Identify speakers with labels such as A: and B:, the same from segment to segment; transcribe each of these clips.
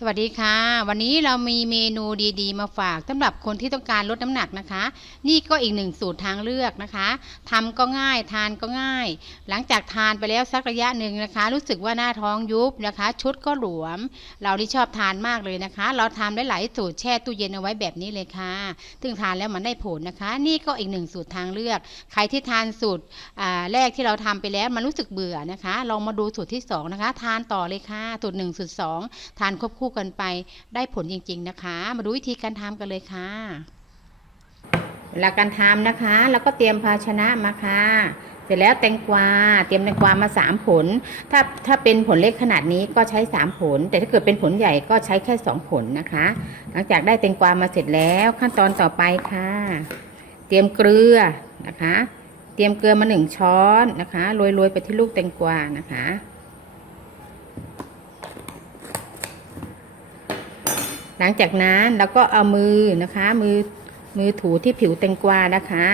A: สวัสดีค่ะ วันนี้เรามีเมนูดีๆ มาฝากสำหรับคนที่ต้องการลดน้ำหนักนะคะ นี่ก็อีกหนึ่งสูตรทางเลือกนะคะทำก็ง่ายทานก็ง่าย หลังจากทานไปแล้วสักระยะหนึ่งนะคะ รู้สึกว่าหน้าท้องยุบนะคะ ชุดก็หลวม เราที่ชอบทานมากเลยนะคะ เราทำได้หลายสูตรแช่ตู้เย็นเอาไว้แบบนี้เลยค่ะซึ่งทานแล้วมันได้ผลนะคะ นี่ก็อีกหนึ่งสูตรทางเลือก ใครที่ทานสูตรแรกที่เราทำไปแล้วมันรู้สึกเบื่อนะคะลองมาดูสูตรที่สองนะคะทานต่อเลยค่ะสูตรหนึ่งสูตรสองทานควบคู่กันไปได้ผลจริง ๆนะคะ มาดูวิธีการทำกันเลยค่ะ เวลาการทำนะคะ แล้วก็เตรียมภาชนะมาค่ะเสร็จแล้วแตงกวาเตรียมแตงกวามาสามผล ถ้าถ้าเป็นผลเล็กขนาดนี้ก็ใช้สามผล แต่ถ้าเกิดเป็นผลใหญ่ก็ใช้แค่สองผลนะคะ หลังจากได้แตงกวามาเสร็จแล้วขั้นตอนต่อไปค่ะ เตรียมเกลือนะคะ เตรียมเกลือมาหนึ่งช้อนนะคะโรยๆไปที่ลูกแตงกวานะคะ หลังจากนั้นเราก็เอามือนะคะ มือมือถูที่ผิวแตงกวานะคะ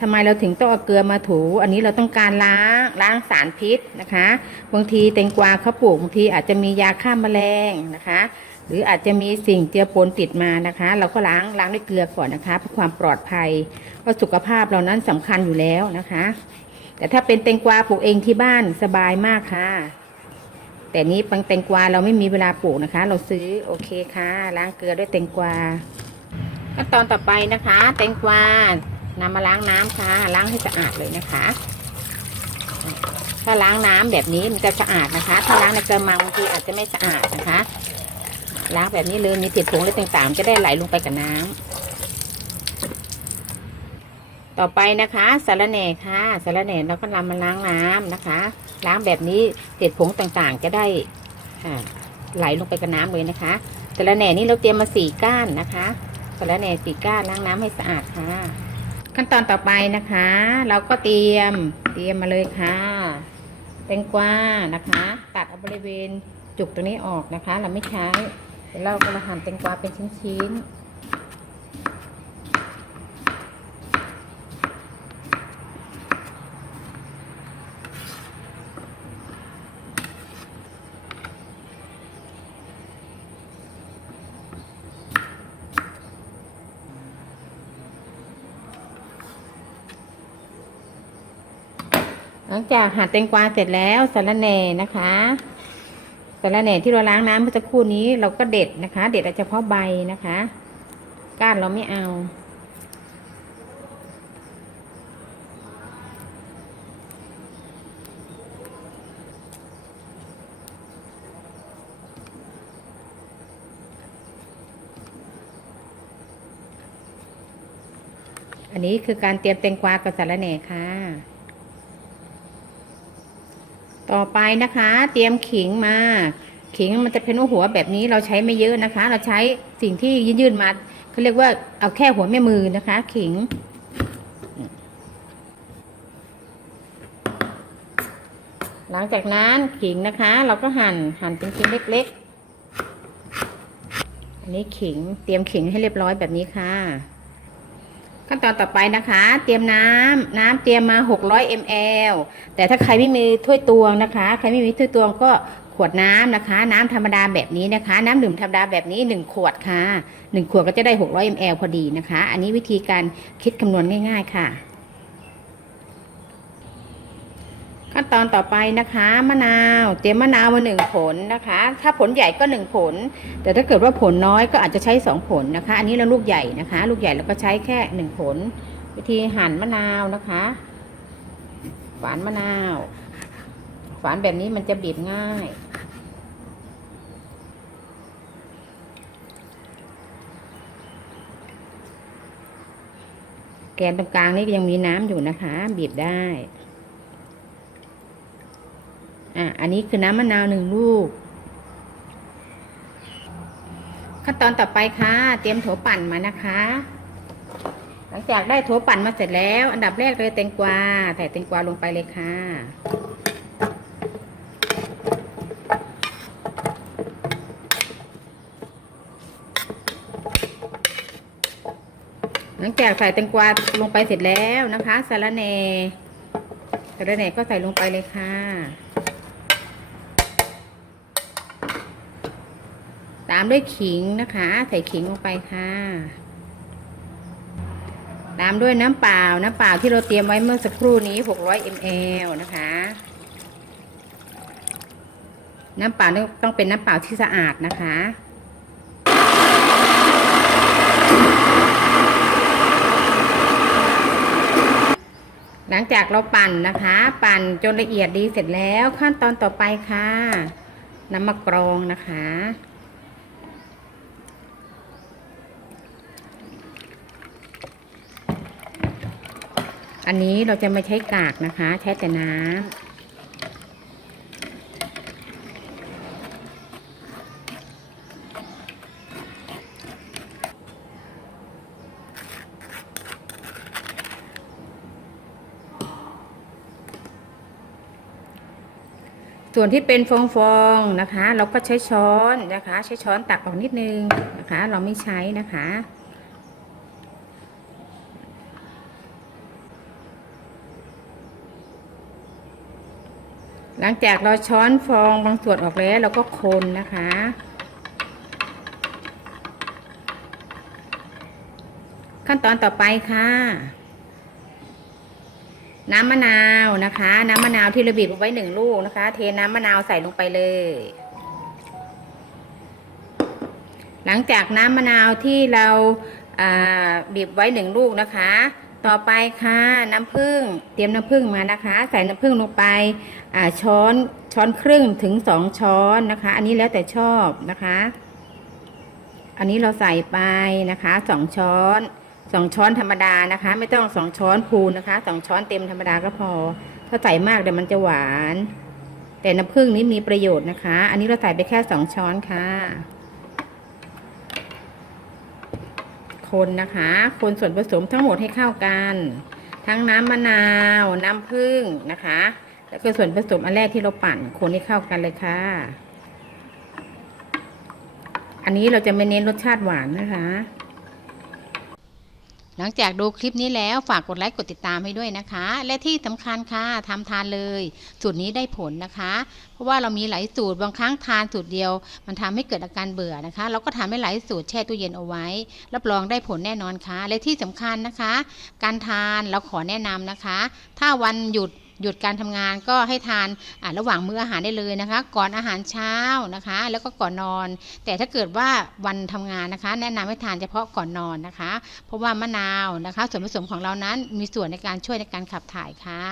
A: ทำไมเราถึงต้องเอาเกลือมาถู อันนี้เราต้องการล้างล้างสารพิษนะคะ บางทีแตงกวาเขาปลูกบางทีอาจจะมียาฆ่าแมลงนะคะ หรืออาจจะมีสิ่งเจือปนติดมานะคะ เราก็ล้างล้างด้วยเกลือก่อนนะคะเพื่อความปลอดภัยเพราะสุขภาพเรานั้นสำคัญอยู่แล้วนะคะ แต่ถ้าเป็นแตงกวาปลูกเองที่บ้านสบายมากค่ะ แต่นี้ปังแตงกวาเราไม่มีเวลาปลูกนะคะ เราซื้อโอเคค่ะ ล้างเกลือด้วยแตงกวาขั้นตอนต่อไปนะคะ แตงกวานำมาล้างน้ำค่ะ ล้างให้สะอาดเลยนะคะ ถ้าล้างน้ำแบบนี้มันจะสะอาดนะคะ ถ้าล้างในกระมังบางทีอาจจะไม่สะอาดนะคะ ล้างแบบนี้เลยมีติดผงอะไรต่างๆ จะได้ไหลลงไปกับน้ำ ต่อไปนะคะสารแหน่ค่ะสารแหน่เราก็นำมาล้างน้ำนะคะ ล้างแบบนี้เศษผงต่างๆ จะได้ไหลลงไปกับน้ำเลยนะคะสารแหน่นี่เราเตรียมมาสี่ก้านนะคะสารแหน่สี่ก้านล้างน้ำให้สะอาดค่ะ ขั้นตอนต่อไปนะคะ เราก็เตรียมเตรียมมาเลยค่ะแตงกวานะคะ ตัดเอาบริเวณจุกตรงนี้ออกนะคะ เราไม่ใช้เดี๋ยวเราก็มาหั่นแตงกวาเป็นชิ้นๆ ลังจากหั่นแตงกวาเสร็จแล้วสาระแหน่นะคะสาระแหน่ที่เราล้างน้ำเมื่อสักครู่นี้เราก็เด็ดนะคะ เด็ดเฉพาะใบนะคะ ก้านเราไม่เอาอันนี้คือการเตรียมแตงกวากับสาระแหน่ค่ะ ต่อไปนะคะ เตรียมขิงมา ขิงมันจะเป็นหัวแบบนี้เราใช้ไม่เยอะนะคะ เราใช้สิ่งที่ยื่นๆมาเขาเรียกว่าเอาแค่หัวแม่มือนะคะ ขิงหลังจากนั้นขิงนะคะ เราก็หั่นหั่นเป็นชิ้นเล็กๆ อันนี้ขิงเตรียมขิงให้เรียบร้อยแบบนี้ค่ะ ขั้นตอนต่อไปนะคะ เตรียมน้ำน้ำเตรียมมา 600 ml แต่ถ้าใครไม่มีถ้วยตวงนะคะ ใครไม่มีถ้วยตวงก็ขวดน้ำนะคะ น้ำธรรมดาแบบนี้นะคะ น้ำดื่มธรรมดาแบบนี้ 1 ขวดค่ะ 1 ขวดก็จะได้ 600 ml พอดีนะคะ อันนี้วิธีการคิดคำนวณง่าย ๆ ค่ะ ขั้นตอนต่อไปนะคะมะนาว เตรียมมะนาวมาหนึ่งผลนะคะ ถ้าผลใหญ่ก็หนึ่งผล แต่ถ้าเกิดว่าผลน้อยก็อาจจะใช้สองผลนะคะ อันนี้เราลูกใหญ่นะคะ ลูกใหญ่เราก็ใช้แค่หนึ่งผล วิธีหั่นมะนาวนะคะฝานมะนาวฝานแบบนี้มันจะบีบง่ายแกนตรงกลางนี่ยังมีน้ำอยู่นะคะ บีบได้ อะอันนี้คือน้ำมะนาวหนึ่งลูก ขั้นตอนต่อไปค่ะ เตรียมโถปั่นมานะคะ หลังจากได้โถปั่นมาเสร็จแล้ว อันดับแรกเลยแตงกวาใส่แตงกวาลงไปเลยค่ะหลังจากใส่แตงกวาลงไปเสร็จแล้วนะคะสาระแหน่สาระแหน่ก็ใส่ลงไปเลยค่ะ ตามด้วยขิงนะคะ ใส่ขิงลงไปค่ะ ตามด้วยน้ำเปล่า น้ำเปล่าที่เราเตรียมไว้เมื่อสักครู่นี้ 600 ml นะคะ น้ำเปล่าต้องต้องเป็นน้ำเปล่าที่สะอาดนะคะหลังจากเราปั่นนะคะ ปั่นจนละเอียดดีเสร็จแล้วขั้นตอนต่อไปค่ะนำมากรองนะคะ อันนี้เราจะไม่ใช้กากนะคะ ใช้แต่น้ำส่วนที่เป็นฟองๆนะคะ เราก็ใช้ช้อนนะคะ ใช้ช้อนตักออกนิดนึงนะคะ เราไม่ใช้นะคะ หลังจากเราช้อนฟองบางส่วนออกแล้วเราก็คนนะคะ ขั้นตอนต่อไปค่ะ น้ำมะนาวนะคะ น้ำมะนาวที่เราบีบเอาไว้หนึ่งลูกนะคะ เทน้ำมะนาวใส่ลงไปเลย หลังจากน้ำมะนาวที่เราอ่าบีบไว้หนึ่งลูกนะคะ ต่อไปค่ะน้ำผึ้งเตรียมน้ำผึ้งมานะคะ ใส่น้ำผึ้งลงไปช้อนช้อนครึ่งถึงสองช้อนนะคะ อันนี้แล้วแต่ชอบนะคะ อันนี้เราใส่ไปนะคะสองช้อนสองช้อนธรรมดานะคะ ไม่ต้องสองช้อนพูนนะคะสองช้อนเต็มธรรมดาก็พอ ถ้าใส่มากเดี๋ยวมันจะหวาน แต่น้ำผึ้งนี้มีประโยชน์นะคะ อันนี้เราใส่ไปแค่สองช้อนค่ะ คนนะคะ คนส่วนผสมทั้งหมดให้เข้ากัน ทั้งน้ำมะนาว น้ำผึ้งนะคะแล้วก็ส่วนผสมอันแรกที่เราปั่นคนให้เข้ากันเลยค่ะ อันนี้เราจะไม่เน้นรสชาติหวานนะคะ หลังจากดูคลิปนี้แล้วฝากกดไลค์กดติดตามให้ด้วยนะคะ และที่สำคัญค่ะทำทานเลย สูตรนี้ได้ผลนะคะ เพราะว่าเรามีหลายสูตรบางครั้งทานสูตรเดียว มันทำให้เกิดอาการเบื่อนะคะ เราก็ทำให้หลายสูตรแช่ตู้เย็นเอาไว้ รับรองได้ผลแน่นอนค่ะ และที่สำคัญนะคะ การทานเราขอแนะนำนะคะ ถ้าวันหยุด หยุดการทำงานก็ให้ทานระหว่างมื้ออาหารได้เลยนะคะ ก่อนอาหารเช้านะคะ แล้วก็ก่อนนอน แต่ถ้าเกิดว่าวันทำงานนะคะ แนะนำให้ทานเฉพาะก่อนนอนนะคะ เพราะว่ามะนาวนะคะ ส่วนผสมของเรานั้นมีส่วนในการช่วยในการขับถ่ายค่ะ